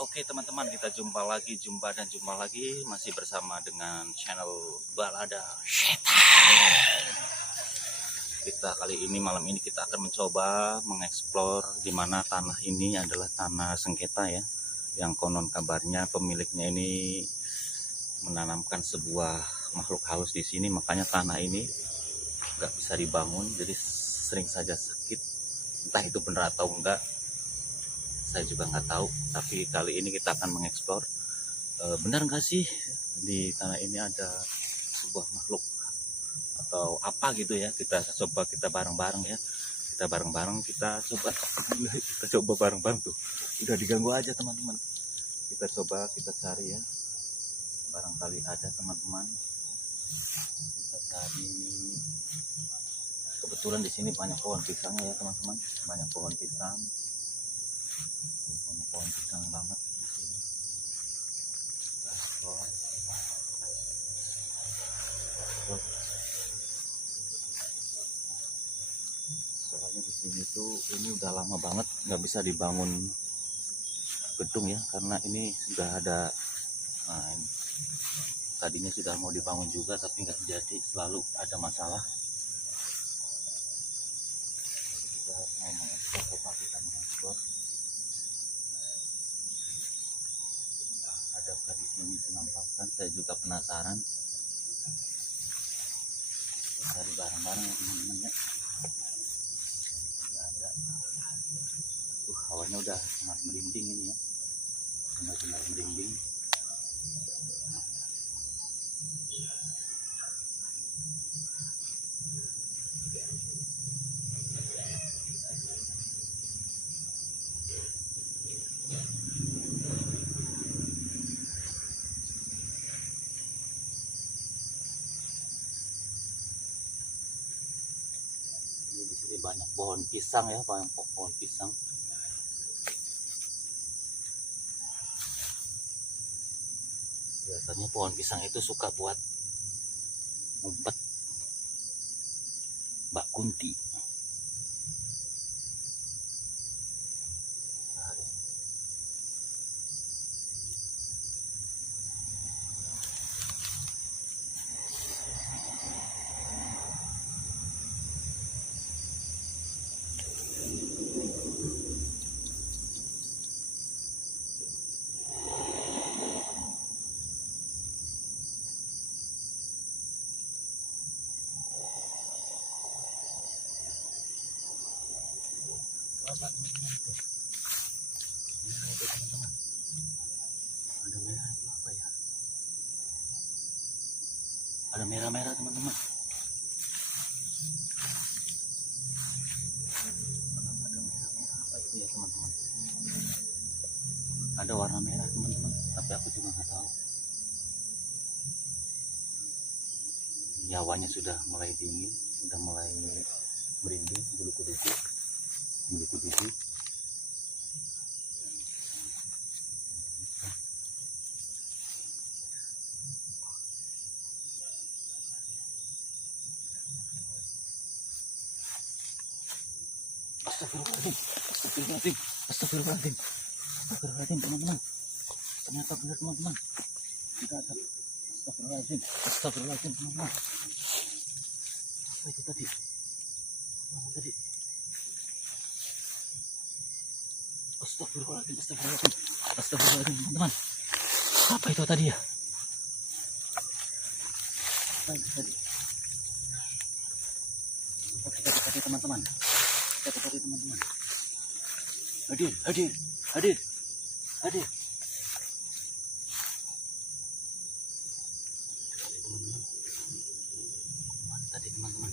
Oke teman-teman, kita jumpa lagi masih bersama dengan channel Balada Setan. Kita malam ini kita akan mencoba mengeksplor di mana tanah ini adalah tanah sengketa ya, yang konon kabarnya pemiliknya ini menanamkan sebuah makhluk halus di sini, makanya tanah ini nggak bisa dibangun, jadi sering saja sakit. Entah itu benar atau enggak, saya juga nggak tahu, tapi kali ini kita akan mengeksplor benar nggak sih di tanah ini ada sebuah makhluk atau apa gitu ya. Kita coba, kita bareng-bareng ya, kita coba bareng-bareng. Tuh udah diganggu aja teman-teman, kita coba, kita cari ya, barangkali ada teman-teman. Kita cari, kebetulan di sini banyak pohon pisangnya ya teman-teman, banyak pohon pisang banget di sini. Soalnya di sini tuh ini udah lama banget nggak bisa dibangun gedung ya, karena ini sudah ada, tadinya sudah mau dibangun juga tapi nggak jadi, selalu ada masalah. Kita mau mengeksplor, coba kita mengeksplor. Adakah di sini penampakan? Saya juga penasaran. Kita cari bareng-bareng ya teman-teman ya. Tidak ada. Hawanya udah sangat merinding ini ya, benar-benar merinding. Di sini banyak pohon pisang ya, banyak pohon pisang. Biasanya pohon pisang itu suka buat ngumpet Mbak Kunti. Ada merah itu apa ya? Ada merah-merah teman-teman. Ada merah-merah apa itu ya teman-teman? Ada warna merah teman-teman, tapi aku juga nggak tahu. Nyawanya sudah mulai dingin, sudah mulai merinding, bulu kuduku. Astagfirullahaladzim teman-teman. Ternyata benar teman-teman. Tidak ada. Astagfirullahaladzim teman-teman. Apa itu tadi? Astagfirullahaladzim teman-teman. Apa itu tadi ya? Apa itu tadi? Kita dekati teman-teman. Hadir. Mana tadi teman-teman?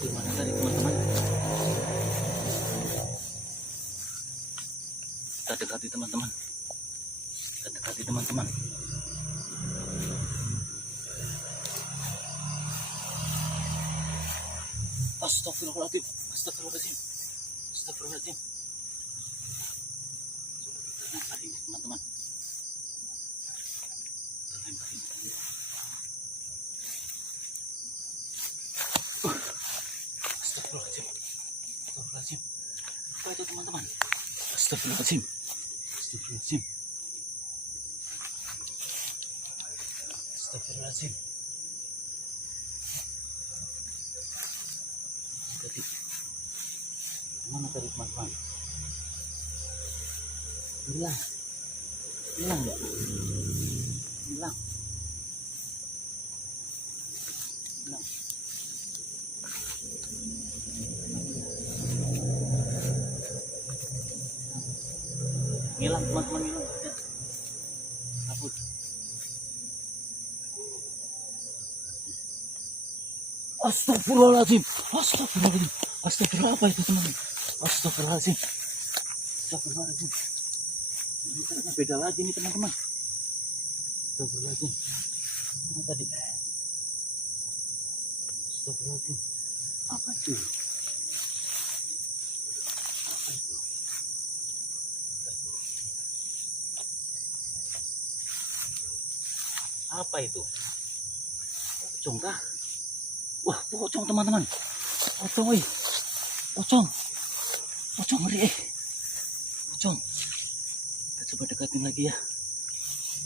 Di mana tadi teman-teman? Kita dekati teman-teman. Astagfirullahaladzim. Kita lempar ini teman-teman. Astagfirullahaladzim. itu teman-teman? Astagfirullahaladzim. Astagfirullahaladzim. Astagfirullahaladzim. Tadi mana tadi teman-teman? Hilang nggak? Hilang. Hilang teman-teman, hilang. Kabur. Astagfirullahaladzim. Astagfirullahaladzim. Astagfirullah, apa itu teman-teman? Astagfirullahaladzim. Astagfirullahaladzim. Ini ternyata beda lagi nih teman-teman. Astagfirullahaladzim. Mana tadi? Astagfirullahaladzim. Apa itu? Apa itu? Pocong kah? Wah, pocong teman-teman. Pocong, wih. Pocong. Pocong ngeri, Pocong. Kita coba dekatin lagi ya.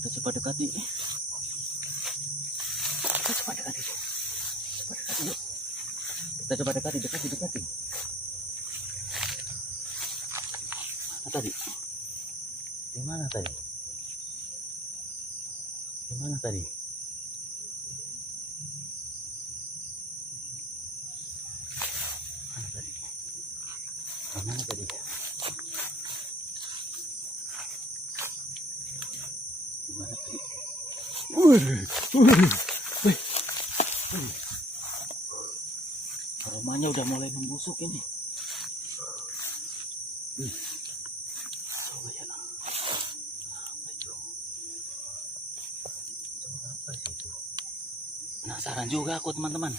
Kita coba dekati. Kita coba dekati. Coba dekati yuk. Kita coba dekati. Mana tadi? Di mana tadi? Di mana tadi? Mana tadi? Gimana tadi? Aromanya udah mulai membusuk ini. Coba ya. Apa itu? Coba apa sih itu? Penasaran juga aku teman-teman.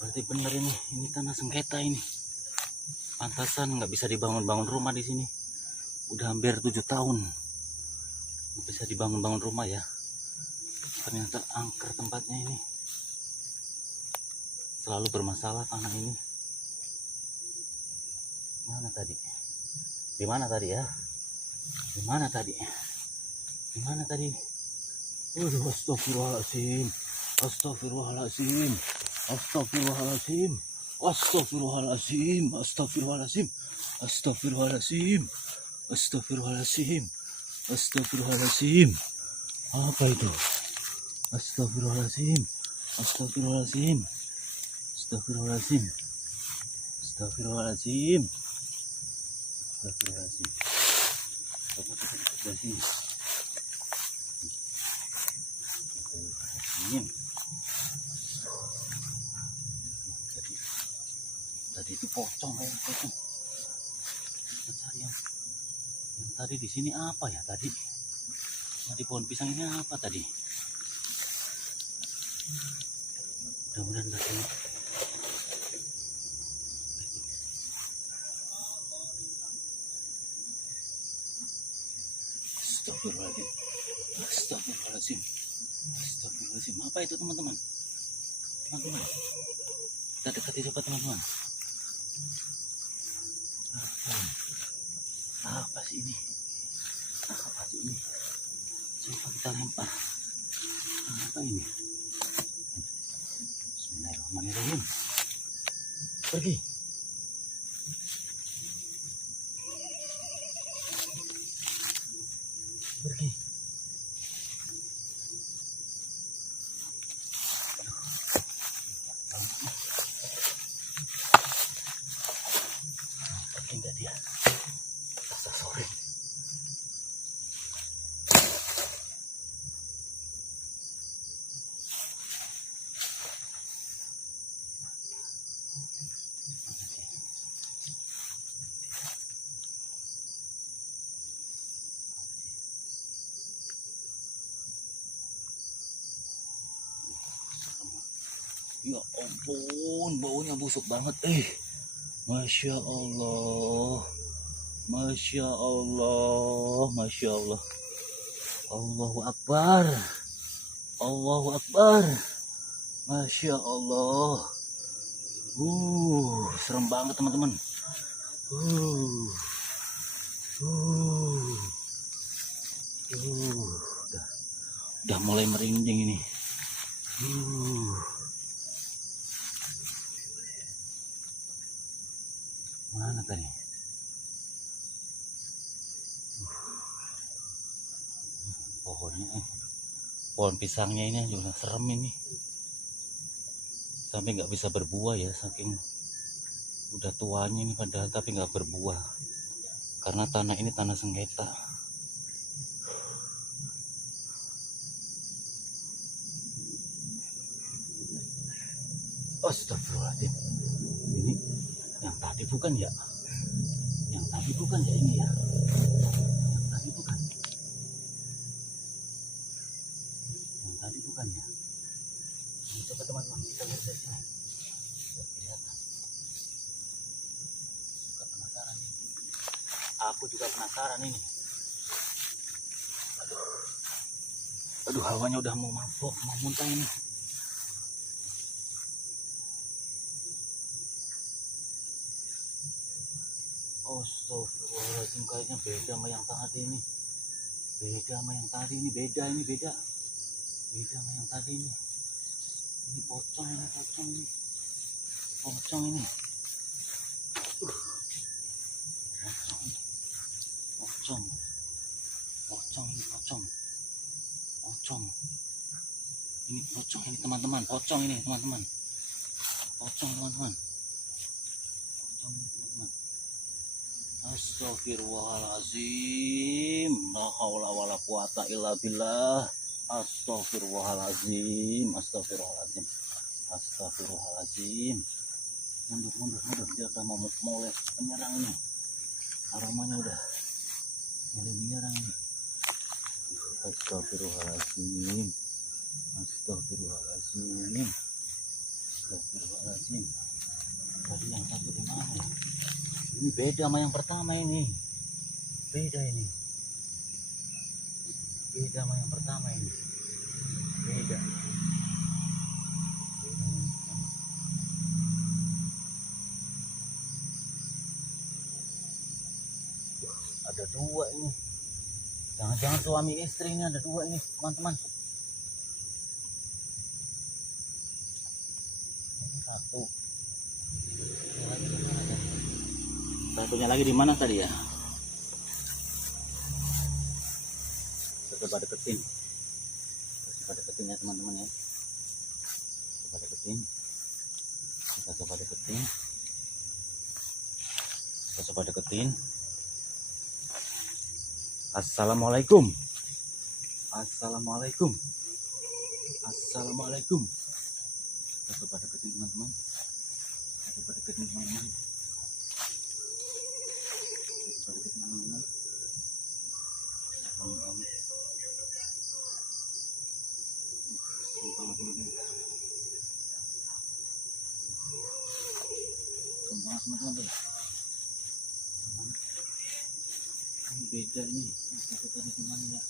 Berarti bener ini tanah sengketa ini. Pantasan nggak bisa dibangun-bangun rumah di sini. Udah hampir 7 tahun nggak bisa dibangun-bangun rumah ya. Ternyata angker tempatnya ini. Selalu bermasalah tanah ini. Mana tadi? Di mana tadi ya? Di mana tadi? Di mana tadi? Astagfirullahaladzim. Astagfirullahaladzim. Astagfirullahaladzim. Astagfirullahaladzim. Astagfirullahaladzim. Astagfirullahaladzim. Astagfirullahaladzim. Astagfirullahaladzim. Apa itu? Astagfirullahaladzim. Astagfirullahaladzim. Astagfirullahaladzim. Astagfirullahaladzim. Astagfirullahaladzim. Astagfirullahaladzim. Tadi itu pocong kayak pocong. Kita cari yang tadi di sini apa ya tadi? Nah, di pohon pisang ini apa tadi? Mudah-mudahan enggak ini. Astagfirullahaladzim. Astagfirullahaladzim. Astagfirullahaladzim. Apa itu teman-teman? Teman-teman. Kita dekati coba teman-teman. Apa sih ini? Apa sih ini? Coba kita lempar. Apa ini? Bismillahirrahmanirrahim. Pergi. Pergi. Pergi enggak dia? Rasa sore. Ya ampun, baunya busuk banget. Masya Allah. Masya Allah. Masya Allah. Allahu Akbar. Allahu Akbar. Masya Allah. Serem banget teman-teman. Uh, uh, udah mulai merinding ini. Mana tadi? Pohon pisangnya ini juga serem ini. Sampai nggak bisa berbuah ya, saking udah tuanya ini padahal, tapi nggak berbuah karena tanah ini tanah sengketa. Astagfirullahaladzim, ini yang tadi bukan ya? Yang tadi bukan ya ini ya? Yang tadi bukan? Yang tadi bukan ya? Ini coba teman-teman kita lihat dari sini. Kelihatan. Juga penasaran ini. Aku juga penasaran ini. Aduh, hawanya udah mau mabok, mau muntah ini. Astagfirullahaladzim, kayaknya beda sama yang tadi ini. Beda sama yang tadi ini, beda sama yang tadi ini. Ini pocong ini. Pocong ini. Ini pocong ini teman-teman, pocong ini teman-teman. Astagfirullahaladzim, la haula wala quwata illa billah. Astagfirullahaladzim. Mundur, dia udah mau mulai menyerang ini. Aromanya udah mulai menyerang ini. Astagfirullahaladzim. Tadi yang satu di mana ya? Ini beda sama yang pertama ini. Beda sama yang pertama ini. Beda. Ada dua ini. Jangan-jangan suami istri ini, ada dua ini teman-teman. Ini satu. Satunya lagi di mana tadi ya? Kita coba deketin ya teman-teman ya. Kita coba deketin. Assalamualaikum. Kita coba deketin teman-teman. Teman-teman. Ini beda nih. Satu tadi gimana ya?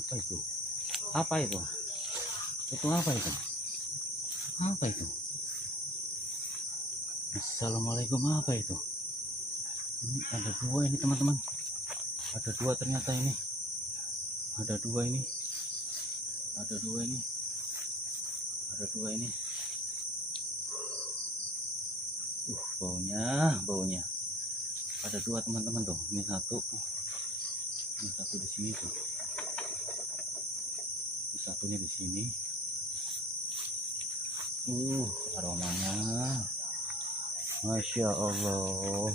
Apa itu? Assalamualaikum, apa itu? Ini ada dua ini teman-teman. Ada dua ternyata ini. Ada dua ini. Baunya. Ada dua teman-teman tuh. Ini satu di sini tuh. Satunya di sini. Aromanya. Masya Allah.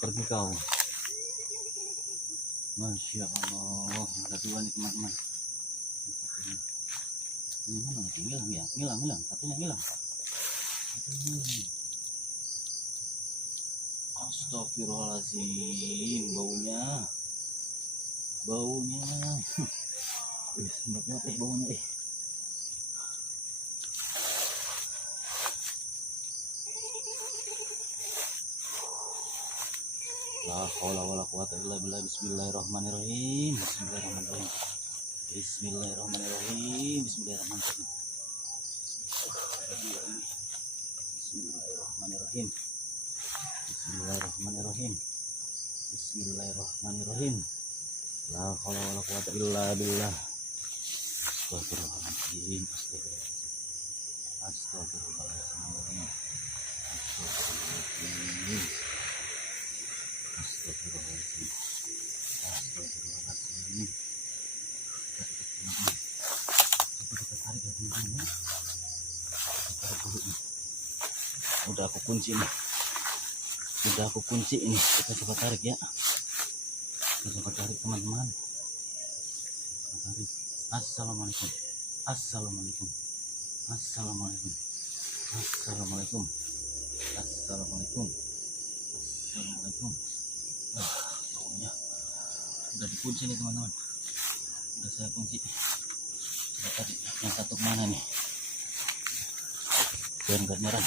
Pergi kau. Masya Allah. Ada dua nih teman-teman. Ini mana lagi? Ngilang. Satunya ngilang. Astagfirullahaladzim, baunya. Sempat baunya. La haula wala quwata illa billah. Bismillahirrahmanirrahim. Bismillahirrahmanirrahim. Bismillahirrahmanirrahim. Bismillahirrahmanirrahim. Bismillahirrahmanirrahim. Bismillahirrahmanirrahim. Bismillahirrahmanirrahim. La haula wala quwata illa billah. Astagfirullahaladzim. Astagfirullahaladzim. Astagfirullahaladzim. Astagfirullahaladzim. Astagfirullahaladzim. Kita tarik ya teman-teman ya. Tarik dulu nih. Udah aku kunci nih. Udah aku kunci ini. Kita coba tarik ya. Kita coba tarik teman-teman. Tarik. Assalamualaikum. Assalamualaikum. Assalamualaikum. Assalamualaikum. Assalamualaikum. Assalamualaikum. Baunya udah dikunci nih teman-teman. Udah saya kunci. Coba tadi yang satu mana nih? Biar nggak nyerang.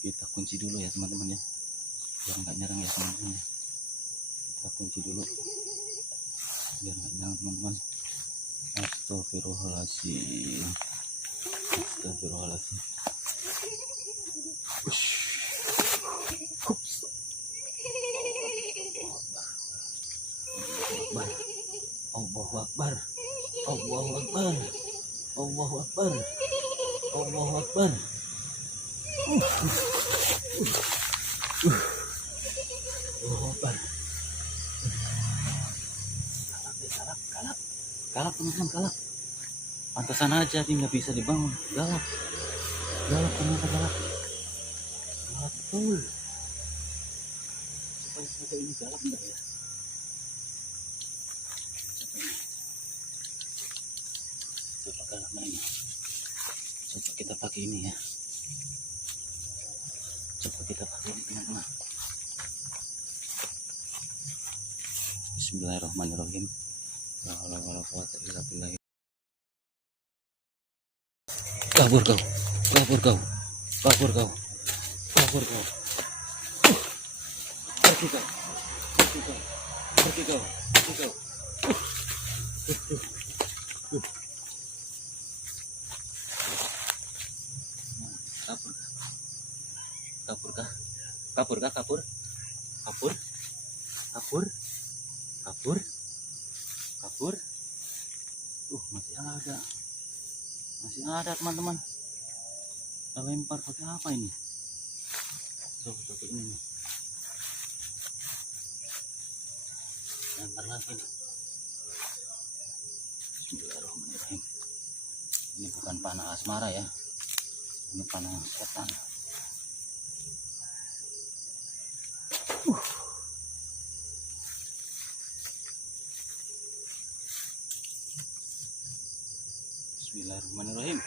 Kita kunci dulu ya teman-teman ya, biar nggak nyerang ya teman-teman. Kita kunci dulu biar nggak nyerang teman-teman. Astagfirullahaladzim. Astagfirullahaladzim. Allahu Akbar. Allahu Akbar. Allahu Akbar. Allahu Akbar. Allahu Akbar. Galak teman-teman, galak. Pantesan aja dia nggak bisa dibangun. Galak ternyata galak. Galak betul. Supaya ini galak enggak ya? Coba galak mana ini? Coba kita pakai ini ya. Coba kita pakai ini teman-teman. Bismillahirrahmanirrahim. La haula wala quwata illa billah. Kabur kau. Kabur kau. Kabur kau. Kabur kau. Pergi kau. Pergi kau. Pergi kau. Pergi kau. Kabur. Kabur kah? Kabur kah? Kabur. Kabur. Kabur. Kabur. Kabur. Masih ada. Masih ada teman-teman. Kita lempar pakai apa ini? Coba pakai ini nih. Lempar lagi nih. Bismillahirrahmanirrahim. Ini bukan panah asmara ya. Ini panah setan. Bismillahirrahmanirrahim.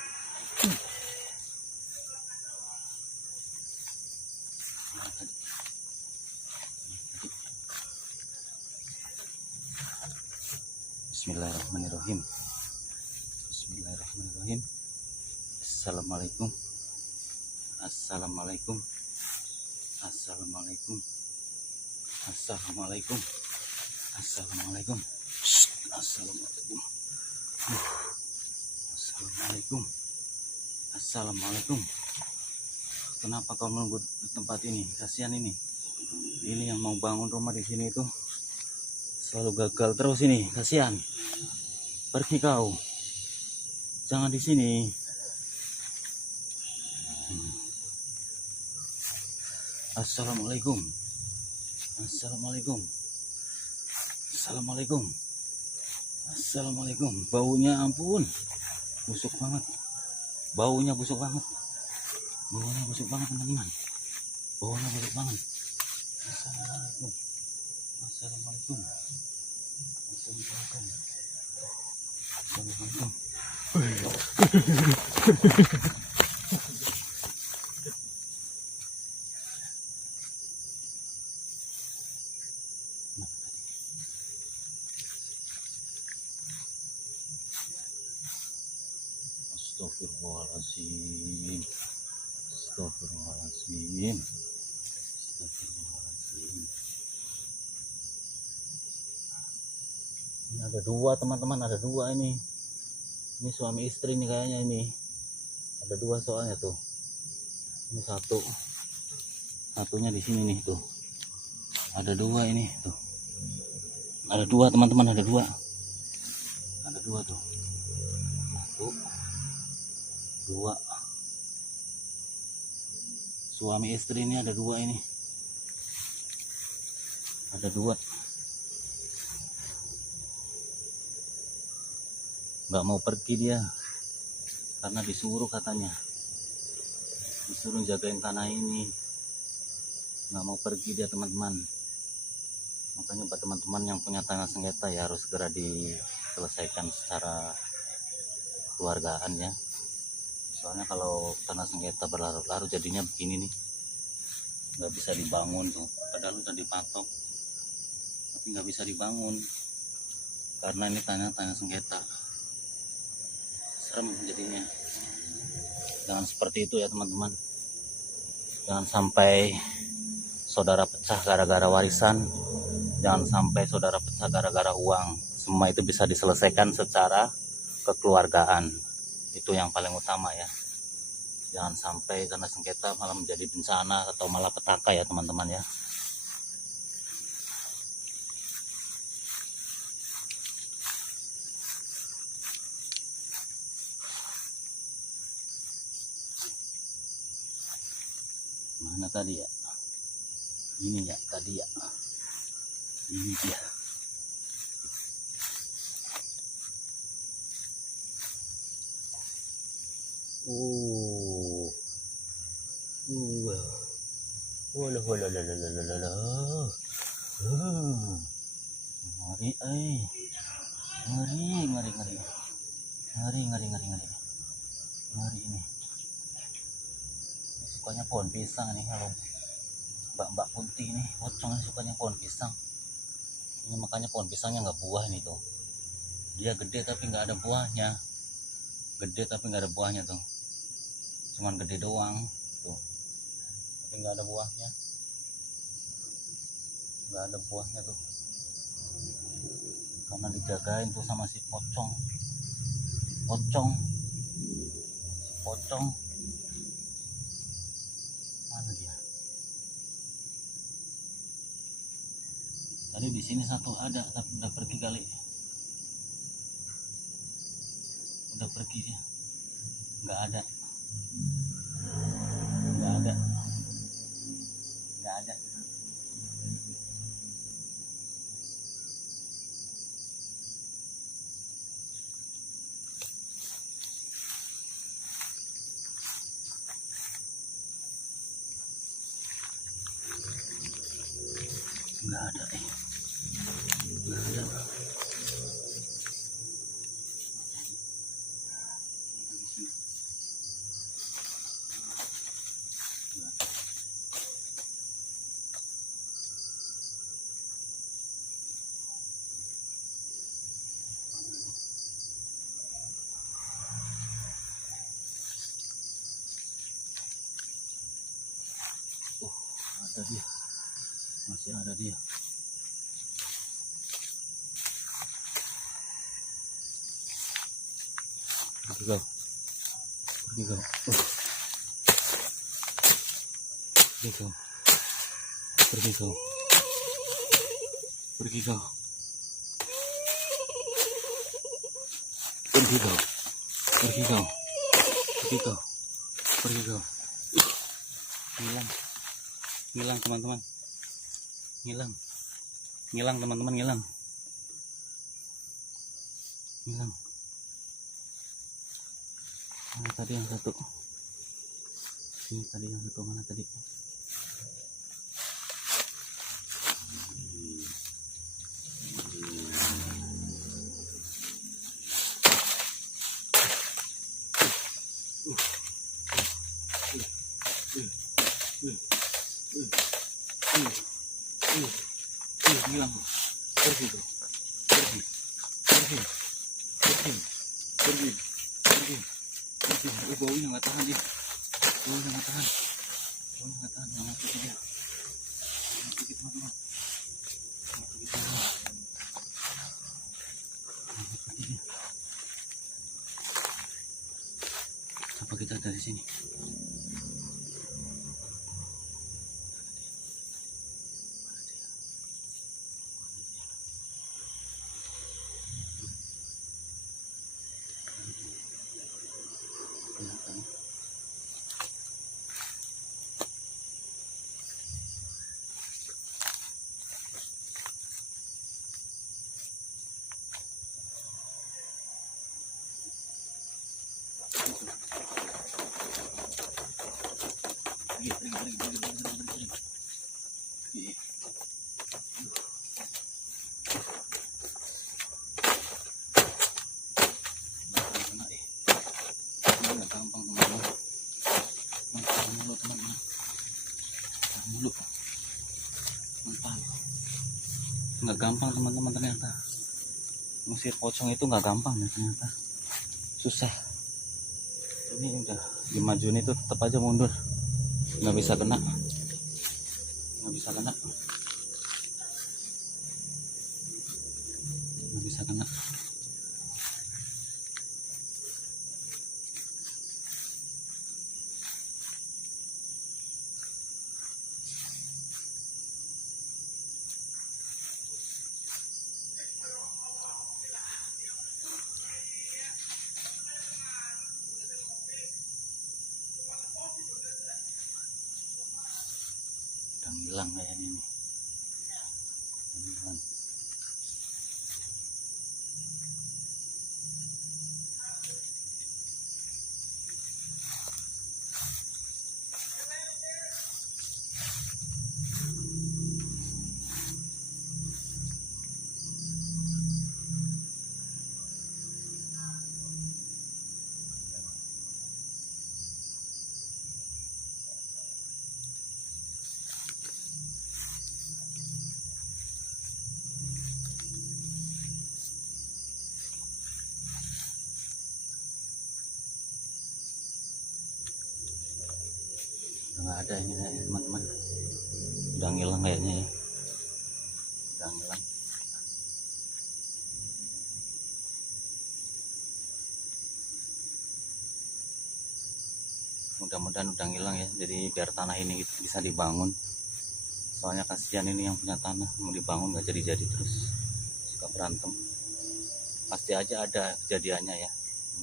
Bismillahirrahmanirrahim. Bismillahirrahmanirrahim. Assalamualaikum. Assalamualaikum. Assalamualaikum. Assalamualaikum. Assalamualaikum. Assalamualaikum. Assalamualaikum. Assalamualaikum. Kenapa kau menunggu di tempat ini? Kasihan ini. Ini yang mau bangun rumah di sini itu selalu gagal terus ini. Kasihan. Pergi kau. Jangan di sini. Assalamualaikum. Assalamualaikum. Assalamualaikum. Assalamualaikum. Baunya ampun. Busuk banget. Baunya busuk banget. Baunya busuk banget teman-teman. Baunya busuk banget. Assalamualaikum. Assalamualaikum. Assalamualaikum. Assalamualaikum. Astagfirullahaladzim. Astagfirullahaladzim. Astagfirullahaladzim. Ini ada dua teman-teman, ada dua ini. Ini suami istri nih kayaknya ini. Ada dua soalnya tuh. Ini satu. Satunya di sini nih tuh. Ada dua ini tuh. Ada dua teman-teman, ada dua. Ada dua tuh. Satu. Dua. Suami istri ini ada dua ini. Ada dua. Nggak mau pergi dia karena disuruh katanya, disuruh jagain tanah ini. Nggak mau pergi dia teman-teman. Makanya buat teman-teman yang punya tanah sengketa ya harus segera diselesaikan secara keluargaan ya. Soalnya kalau tanah sengketa berlarut-larut jadinya begini nih, nggak bisa dibangun tuh. Padahal udah dipatok tapi nggak bisa dibangun karena ini tanah sengketa. Serem jadinya. Jangan seperti itu ya teman-teman. Jangan sampai saudara pecah gara-gara warisan. Jangan sampai saudara pecah gara-gara uang. Semua itu bisa diselesaikan secara kekeluargaan. Itu yang paling utama ya. Jangan sampai tanah sengketa malah menjadi bencana atau malah petaka ya teman-teman ya. Mana tadi ya? Ini ya tadi ya. Ini dia. Ngeri ini. Sukanya pohon pisang nih kalau mbak-mbak putih nih, pocong ini sukanya pohon pisang. Ini makanya pohon pisangnya nggak buah nih tuh. Dia gede tapi nggak ada buahnya. Gede tapi nggak ada buahnya tuh. Cuman gede doang tuh. Tapi nggak ada buahnya. Nggak ada buahnya tuh. Karena dijagain tuh sama si pocong. Pocong. Mana dia? Tadi di sini satu ada tapi udah pergi kali. Udah pergi dia. Nggak ada. Nggak ada. Nggak ada. Ada dia, masih ada dia. Pergi kau. Pergi kau. Pergi kau. Pergi kau. Pergi kau. Pergi kau. Pergi kau. Pergi kau. Pergi kau. Hilang teman-teman. Hilang teman-teman, hilang. Mana tadi yang satu? Ini tadi yang satu mana tadi? Hilang. Pergi tuh. Pergi. Pergi. Pergi. Pergi. Pergi. Pergi. Baunya nggak tahan dia. Baunya nggak tahan. Baunya nggak tahan. Nggak mati dia. Nggak mati teman-teman. Apa kita dari sini? Nggak gampang teman-teman, ternyata ngusir pocong itu nggak gampang ya, ternyata susah. Ini udah dimajuin itu tetap aja mundur, nggak bisa kena, nggak bisa kena, nggak bisa kena. Hilang kayaknya ini. Hilang. Nggak ada ini kayaknya teman-teman, udah ngilang kayaknya ya, udah ngilang. Mudah-mudahan udah ngilang ya, jadi biar tanah ini bisa dibangun, soalnya kasihan ini yang punya tanah mau dibangun nggak jadi-jadi terus, suka berantem. Pasti aja ada kejadiannya ya,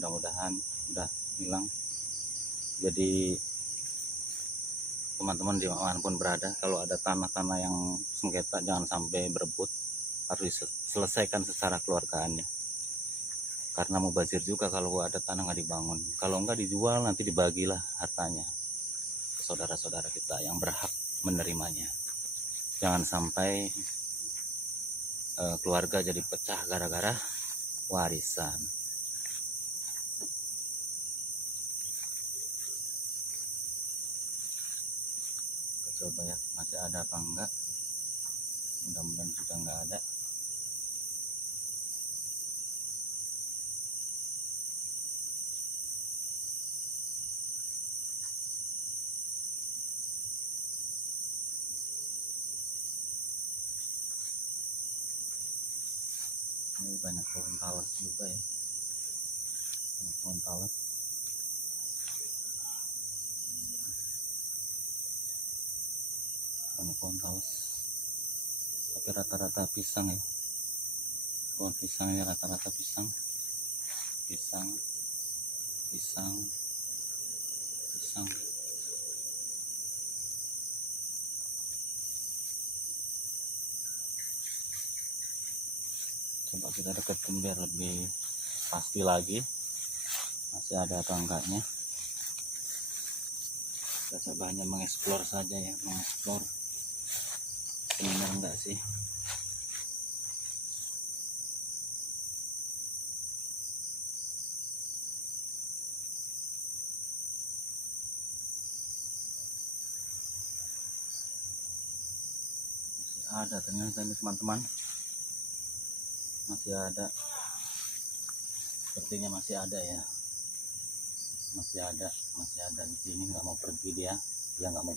mudah-mudahan udah hilang. Jadi teman-teman dimanapun berada, kalau ada tanah-tanah yang sengketa jangan sampai berebut, harus diselesaikan secara keluargaan ya, karena mubazir juga kalau ada tanah nggak dibangun. Kalau nggak dijual nanti dibagilah hartanya ke saudara-saudara kita yang berhak menerimanya. Jangan sampai keluarga jadi pecah gara-gara warisan. Coba ya, masih ada apa enggak? Mudah-mudahan sudah enggak ada. Ini banyak pohon talas juga ya, banyak pohon talas. Banyak pohon talas, tapi rata-rata pisang ya, pohon pisang ya, rata-rata pisang, pisang, pisang, pisang. Coba kita deketin biar lebih pasti lagi masih ada atau enggaknya. Kita coba hanya mengeksplor saja ya, mengeksplor benar enggak sih. ada ternyata ini teman-teman, masih ada, sepertinya masih ada ya, masih ada di sini. Nggak mau pergi dia nggak mau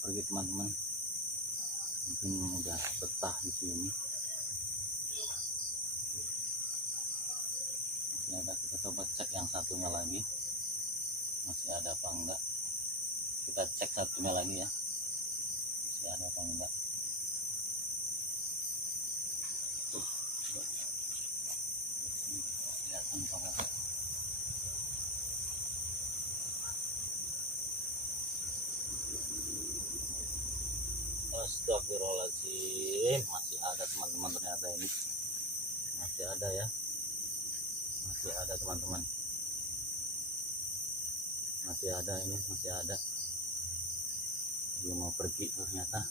pergi, teman-teman. Mungkin udah betah di sini. Masih ada, kita coba cek yang satunya lagi, masih ada apa enggak. Kita cek satunya lagi ya, masih ada apa enggak. Tuh, kelihatan banget. Astagfirullahaladzim, masih ada teman-teman, ternyata ini masih ada ya, masih ada teman-teman, masih ada ini, masih ada. Dia mau pergi ternyata.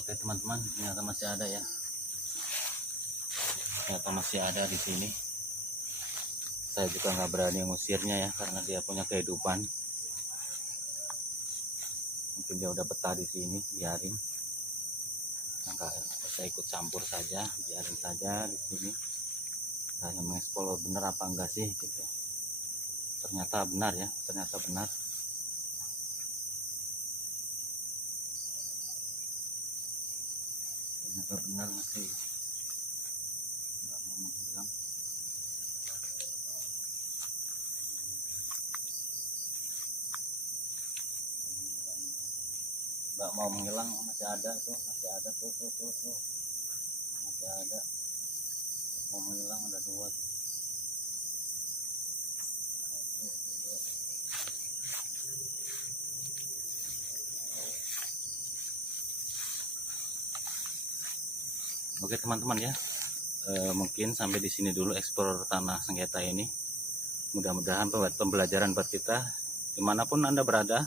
Oke teman-teman, ternyata masih ada ya, ternyata masih ada di sini. Saya juga nggak berani ngusirnya ya, karena dia punya kehidupan. Mungkin dia udah betah di sini, biarin. Enggak saya ikut campur saja, biarin saja di sini. Saya mengeksplor bener apa enggak sih gitu. Ternyata benar ya, ternyata benar. Ternyata benar, masih nggak mau menghilang. Nggak mau menghilang, masih ada tuh, masih ada tuh, masih ada. Mau menghilang, ada dua tuh. Oke teman-teman ya, mungkin sampai di sini dulu eksplor tanah sengketa ini. Mudah-mudahan buat pembelajaran buat kita dimanapun Anda berada.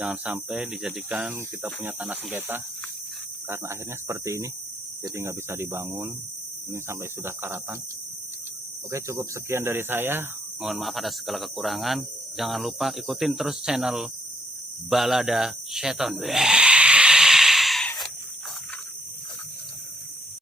Jangan sampai dijadikan kita punya tanah sengketa, karena akhirnya seperti ini, jadi nggak bisa dibangun. Ini sampai sudah karatan. Oke, cukup sekian dari saya. Mohon maaf ada segala kekurangan. Jangan lupa ikutin terus channel Balada Setan.